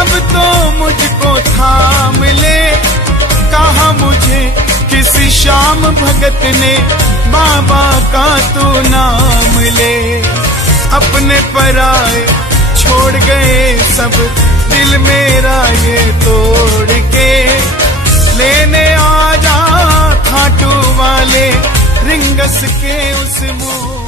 अब तो मुझको थाम ले, कहा मुझे किसी श्याम भगत ने, बाबा का तू नाम ले। अपने पराए छोड़ गए सब, दिल मेरा ये तोड़ के, लेने आ जा खाटू वाले रिंगस के उस मोड़।